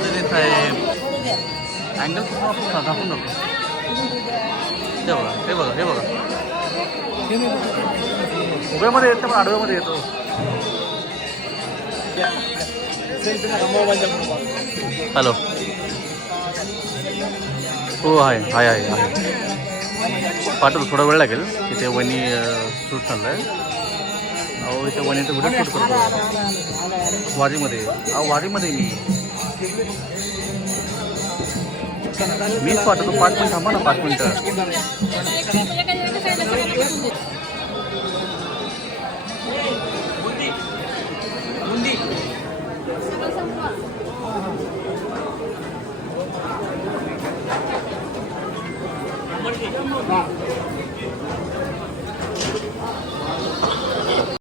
उभ्यामध्ये देत आहे. अँगल दाखवून नको. हे बघा हे बघा हे बघा. उभ्यामध्ये येतो पण आडव्यामध्ये येतो. हॅलो. हो आहे आहे आहे आहे. पाठवतो, थोडा वेळ लागेल. इथे वणी शूट चाललं आहे. अहो इथे वणीचं व्हिडिओ शूट करतो वारीमध्ये. अहो वारीमध्ये मीच पाठवतो. 5 मिनिट थांबा ना, 5 मिनिटं.